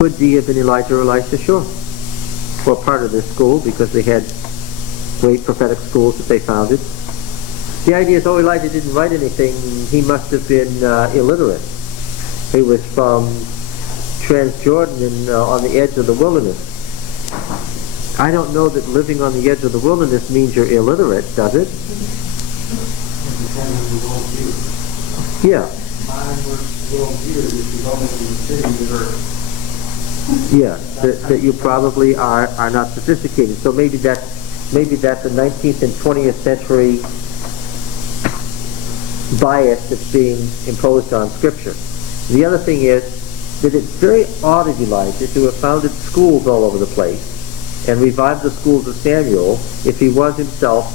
Could he have been Elijah or Elisha? Sure. Or part of their school, because they had great prophetic schools that they founded. The idea is, oh, Elijah didn't write anything. He must have been illiterate. He was from Transjordan and on the edge of the wilderness. I don't know that living on the edge of the wilderness means you're illiterate, does it? Yeah. Yeah, that you probably are not sophisticated. So maybe that's the 19th and 20th century bias that's being imposed on Scripture. The other thing is that it's very odd of Elijah to have founded schools all over the place and revived the schools of Samuel if he was himself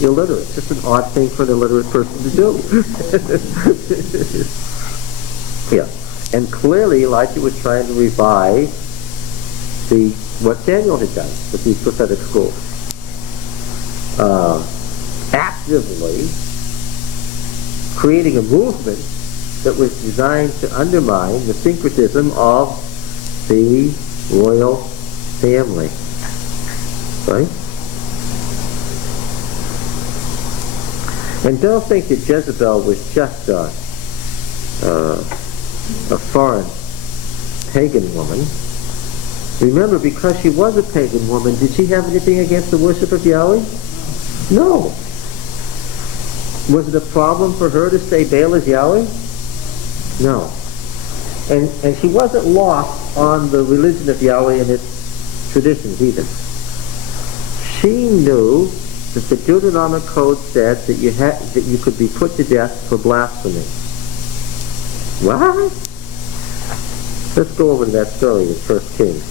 illiterate. It's just an odd thing for an illiterate person to do. Yeah. And clearly Elijah was trying to revive what Samuel had done with these prophetic schools. Actively creating a movement that was designed to undermine the syncretism of the royal family. Right? And don't think that Jezebel was just a foreign pagan woman. Remember, because she was a pagan woman, did she have anything against the worship of Yahweh? No. Was it a problem for her to say Baal is Yahweh? No. And she wasn't lost on the religion of Yahweh and its traditions either. She knew that the Deuteronomic Code said that you could be put to death for blasphemy. What? Let's go over to that story in 1 Kings.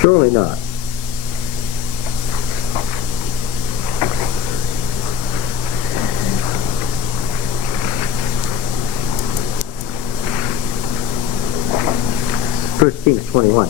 Surely not. First Kings 21.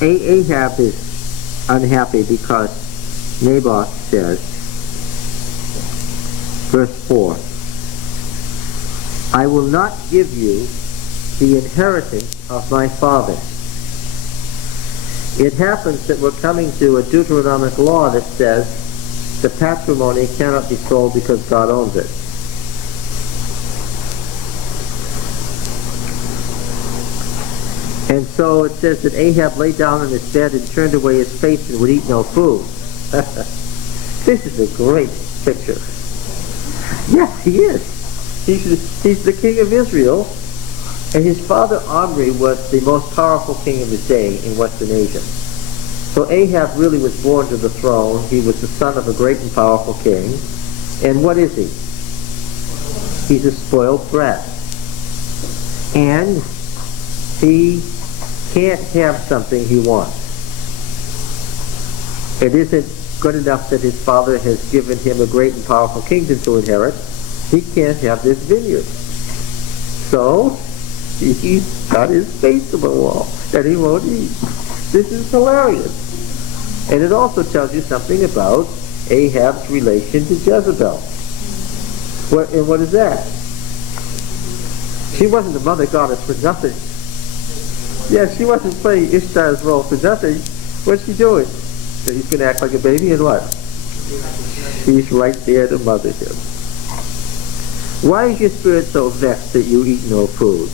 Ahab is unhappy because Naboth says, verse 4, I will not give you the inheritance of my father. It happens that we're coming to a Deuteronomic law that says the patrimony cannot be sold because God owns it. And so it says that Ahab lay down on his bed and turned away his face and would eat no food. This is a great picture. Yes, he is. He's the king of Israel, and his father Omri was the most powerful king of his day in Western Asia. So Ahab really was born to the throne. He was the son of a great and powerful king. And what is he? He's a spoiled brat. And he can't have something he wants. It isn't good enough that his father has given him a great and powerful kingdom to inherit. He can't have this vineyard. So, he's got his face to the wall that he won't eat. This is hilarious. And it also tells you something about Ahab's relation to Jezebel. What is that? She wasn't the mother goddess for nothing. Yeah, she wasn't playing Ishtar's role for nothing. What's she doing? So he's going to act like a baby and what? She's right there to mother him. Why is your spirit so vexed that you eat no food?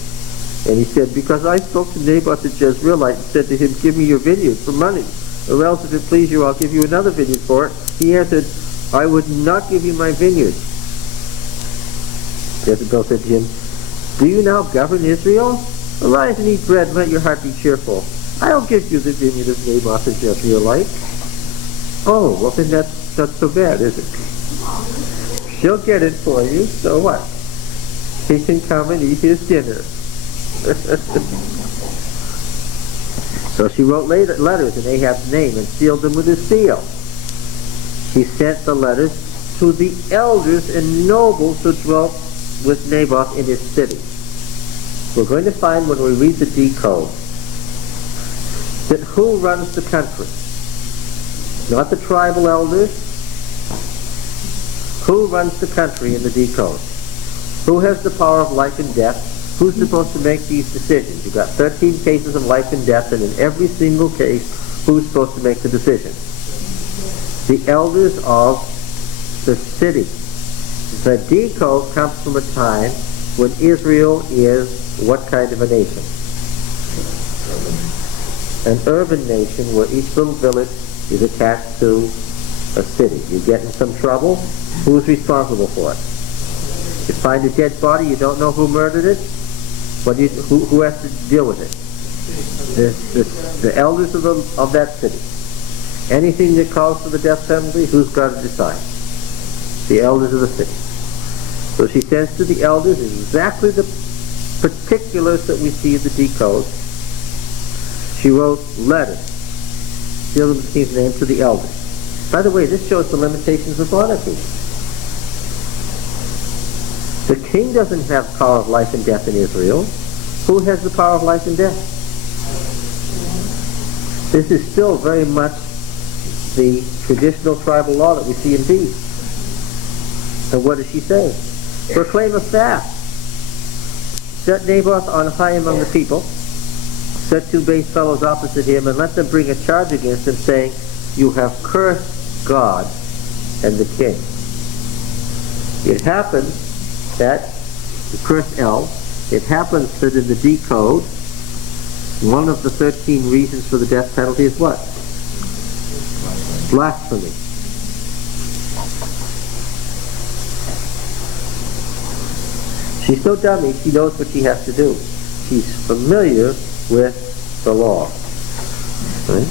And he said, because I spoke to Naboth the Jezreelite and said to him, give me your vineyard for money, or else if it please you, I'll give you another vineyard for it. He answered, I would not give you my vineyard. Jezebel said to him, do you now govern Israel? Arise and eat bread, and let your heart be cheerful. I'll give you the vineyard of Naboth the Jezreelite. Oh, well then that's not so bad, is it? She'll get it for you, so what? He can come and eat his dinner. So she wrote letters in Ahab's name and sealed them with his seal. She sent the letters to the elders and nobles who dwelt with Naboth in his city. We're going to find when we read the decode that who runs the country? Not the tribal elders. Who runs the country in the decode? Who has the power of life and death? Who's supposed to make these decisions? You've got 13 cases of life and death, and in every single case, who's supposed to make the decision? The elders of the city. The decode comes from a time when Israel is what kind of a nation? An urban nation where each little village is attached to a city. You get in some trouble, who's responsible for it? You find a dead body, you don't know who murdered it, who has to deal with it? The elders of that city. Anything that calls for the death penalty, who's got to decide? The elders of the city. So she says to the elders exactly the particulars that we see in the decode. She wrote letters, sealed in the king's name, to the elders. By the way, this shows the limitations of monarchy. The king doesn't have power of life and death in Israel. Who has the power of life and death? This is still very much the traditional tribal law that we see in peace. And what does she say? Proclaim a fast. Set Naboth on high among the people. Set two base fellows opposite him, and let them bring a charge against him, saying, you have cursed God and the king. It happens that the cursed El, it happens that in the decode, one of the 13 reasons for the death penalty is what? Blasphemy. She's so dummy, she knows what she has to do. She's familiar with the law. Right?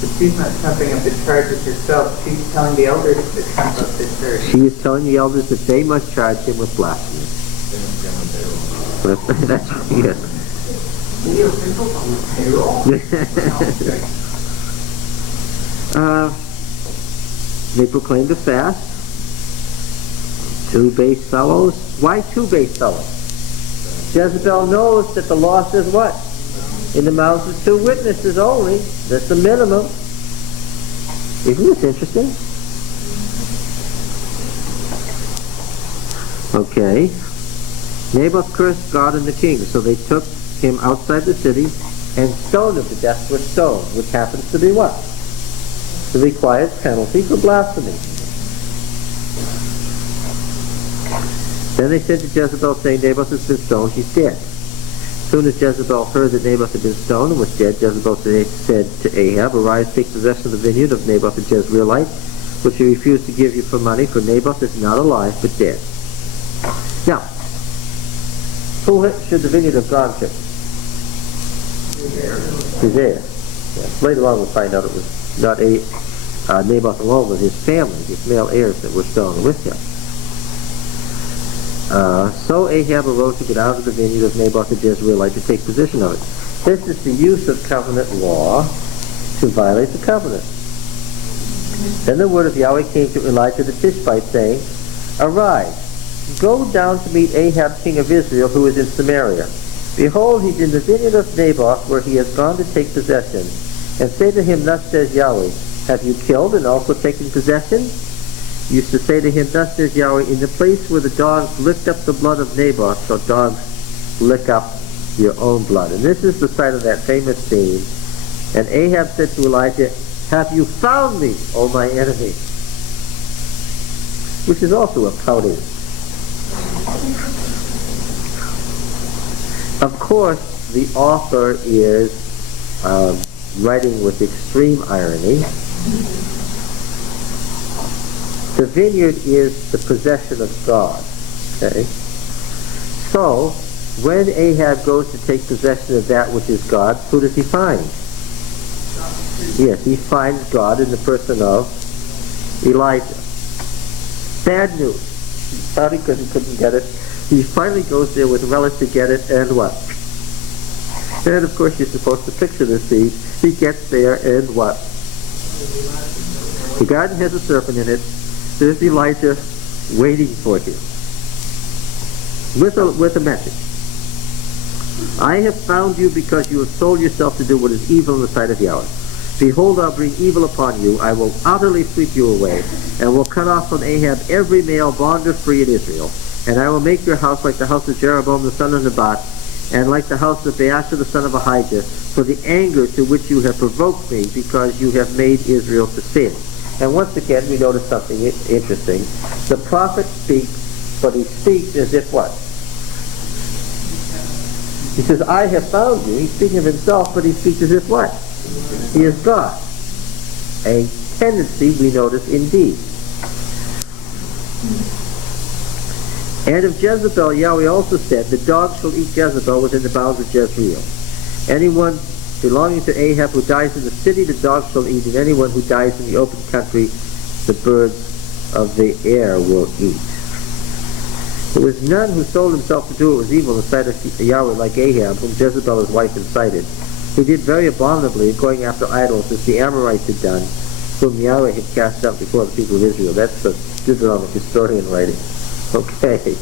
But she's not trumping up the charges herself. She's telling the elders to trump up the charge. She is telling the elders that they must charge him with blasphemy. That's yes. They proclaimed a fast. Two base fellows. Why two base fellows? Jezebel knows that the law says what? In the mouths of two witnesses only. That's the minimum. Isn't this interesting? Okay. Naboth cursed God and the king, so they took him outside the city and stoned him to death with stones, which happens to be what? The required penalty for blasphemy. Then they said to Jezebel, saying, Naboth has been stoned, he's dead. As soon as Jezebel heard that Naboth had been stoned and was dead, Jezebel said to Ahab, arise, take possession of the vineyard of Naboth the Jezreelite, which he refused to give you for money, for Naboth is not alive, but dead. Now, who should the vineyard have gone to? His heir. Yes. Later on we'll find out it was not Naboth alone, but his family, his male heirs that were stoned with him. So Ahab arose to get out of the vineyard of Naboth the Jezreelite to take possession of it. This is the use of covenant law to violate the covenant. Then the word of Yahweh came to Elijah the Tishbite, saying, arise, go down to meet Ahab king of Israel, who is in Samaria. Behold, he's in the vineyard of Naboth, where he has gone to take possession. And say to him, thus says Yahweh, have you killed and also taken possession? Used to say to him, thus says Yahweh, in the place where the dogs licked up the blood of Naboth, shall dogs lick up your own blood. And this is the site of that famous scene. And Ahab said to Elijah, have you found me, O my enemy? Which is also a pouting. Of course, the author is writing with extreme irony. The vineyard is the possession of God. Okay? So, when Ahab goes to take possession of that which is God's, who does he find? Yes, he finds God in the person of Elijah. Bad news. Probably because he couldn't get it. He finally goes there with relish to get it, and what? And of course you're supposed to picture the scene. He gets there and what? The garden has a serpent in it. There's Elijah waiting for him with a message. I have found you because you have sold yourself to do what is evil in the sight of Yahweh. Behold, I'll bring evil upon you. I will utterly sweep you away, and will cut off from Ahab every male bond or free in Israel. And I will make your house like the house of Jeroboam the son of Naboth, and like the house of Baasha the son of Ahijah, for the anger to which you have provoked me, because you have made Israel to sin. And once again, we notice something interesting. The prophet speaks, but he speaks as if what? He says, I have found you. He's speaking of himself, but he speaks as if what? He is God. A tendency we notice indeed. And of Jezebel, Yahweh also said, the dogs shall eat Jezebel within the bounds of Jezreel. Anyone belonging to Ahab who dies in the city, the dogs shall eat, and anyone who dies in the open country, the birds of the air will eat. There was none who sold himself to do what was evil in the sight of Yahweh like Ahab, whom Jezebel his wife incited. He did very abominably, going after idols, as the Amorites had done, whom Yahweh had cast out before the people of Israel. That's the Deuteronomic historian writing. Okay.